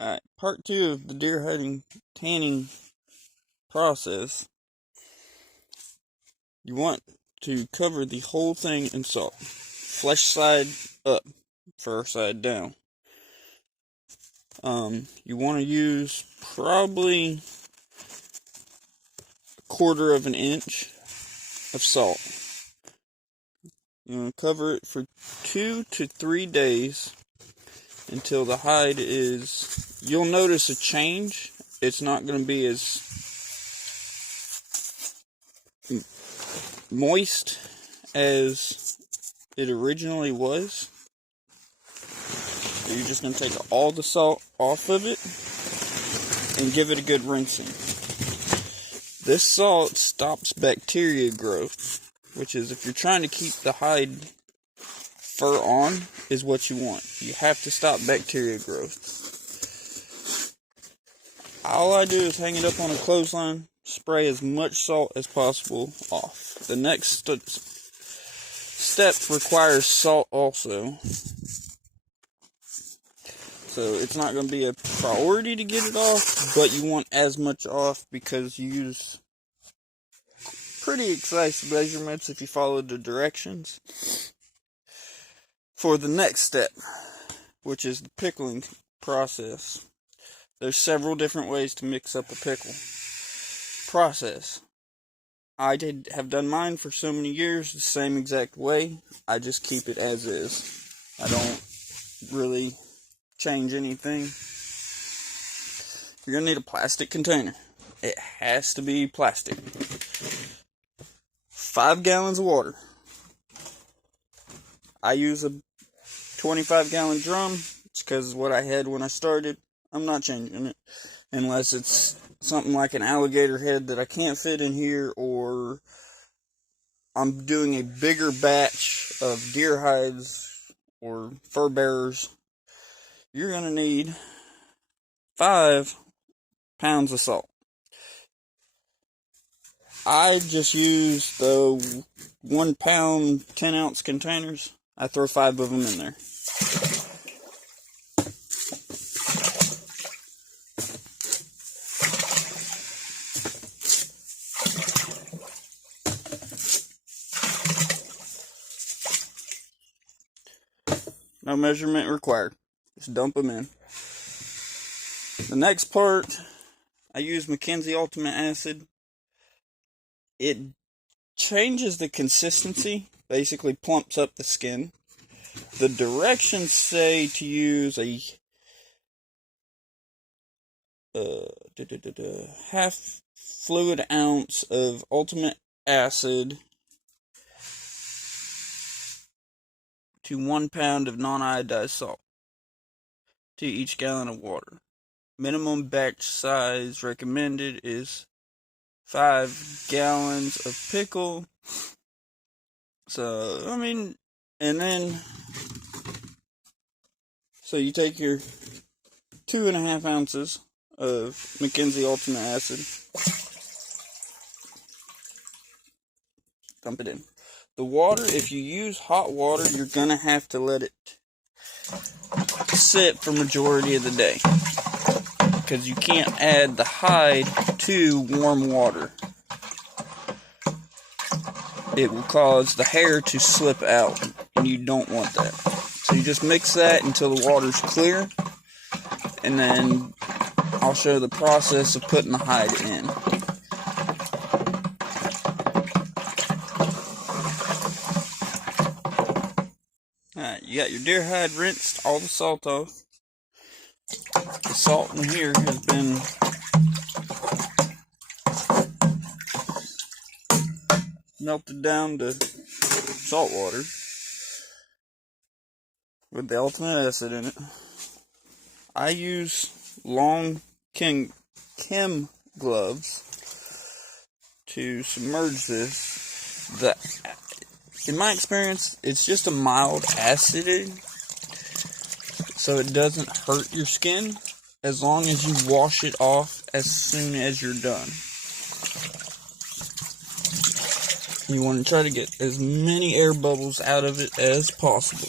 Alright, part 2 of the deer hiding tanning process. You want to cover the whole thing in salt. Flesh side up, fur side down. You want to use probably 1/4 of an inch of salt. You want to cover it for 2 to 3 days until the hide is, you'll notice a change. It's not going to be as moist as it originally was. So you're just going to take all the salt off of it and give it a good rinsing. This salt stops bacteria growth, which is, if you're trying to keep the hide fur on, is what you want. You have to stop bacteria growth. All I do is hang it up on a clothesline, spray as much salt as possible off. The next step requires salt also. So it's not going to be a priority to get it off, but you want as much off because you use pretty excise measurements if you follow the directions. For the next step, which is the pickling process. There's several different ways to mix up a pickle process. I have done mine for so many years the same exact way. I just keep it as is. I don't really change anything. You're going to need a plastic container. It has to be plastic. 5 gallons of water. I use a 25-gallon drum. It's because what I had when I started. I'm not changing it unless it's something like an alligator head that I can't fit in here, or I'm doing a bigger batch of deer hides or fur bearers. You're going to need 5 pounds of salt. I just use the 1 pound 10-ounce containers. I throw 5 of them in there. No measurement required. Just dump them in. The next part, I use McKenzie Ultimate Acid. It changes the consistency, basically plumps up the skin. The directions say to use a half fluid ounce of Ultimate Acid to 1 pound of non-iodized salt to each gallon of water. Minimum batch size recommended is 5 gallons of pickle. So, I mean, and then, so you take your 2.5 ounces of McKenzie Ultimate Acid, dump it in. The water, if you use hot water, you're going to have to let it sit for majority of the day, because you can't add the hide to warm water. It will cause the hair to slip out, and you don't want that. So you just mix that until the water's clear, and then I'll show the process of putting the hide in. Alright, you got your deer hide rinsed, all the salt off. The salt in here has been melted down to salt water with the Ultimate Acid in it. I use long chem gloves to submerge this. In my experience, it's just a mild acidity, so it doesn't hurt your skin as long as you wash it off as soon as you're done. You want to try to get as many air bubbles out of it as possible.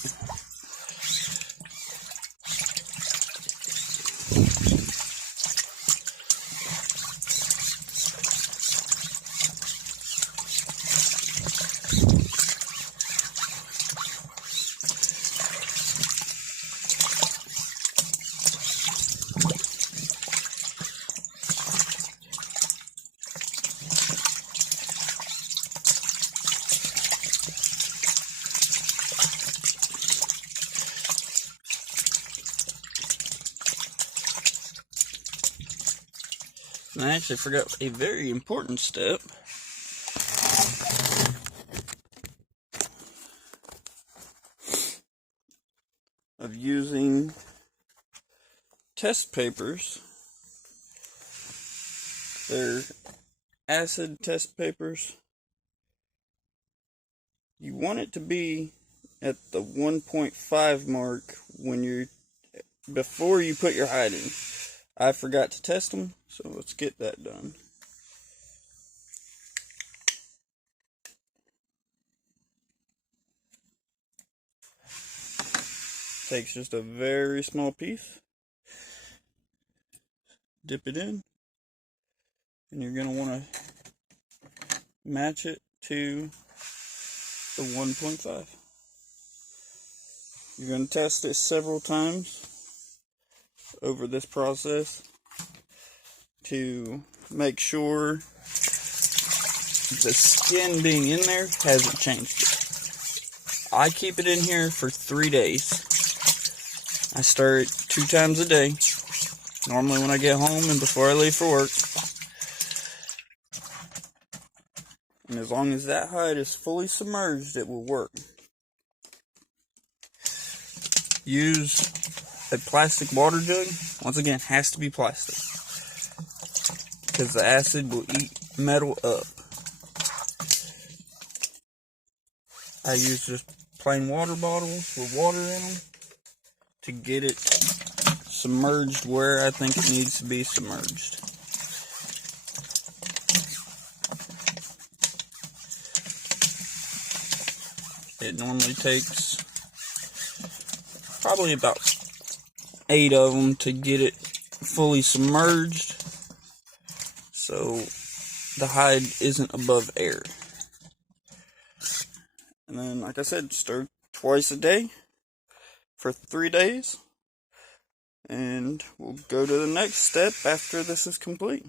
And I actually forgot a very important step. Of using test papers. They're acid test papers. You want it to be at the 1.5 mark before you put your hide in. I forgot to test them, so let's get that done. Takes just a very small piece. Dip it in. And you're going to want to match it to the 1.5. You're going to test it several times over this process to make sure the skin being in there hasn't changed yet. I keep it in here for 3 days. I stir it 2 times a day, normally when I get home and before I leave for work. And as long as that hide is fully submerged, it will work. Use a plastic water jug. Once again, has to be plastic, because the acid will eat metal up. I use just plain water bottles with water in them to get it submerged where I think it needs to be submerged. It normally takes probably about 8 of them to get it fully submerged, so the hide isn't above air. And then, like I said, stir twice a day for 3 days, and we'll go to the next step after this is complete.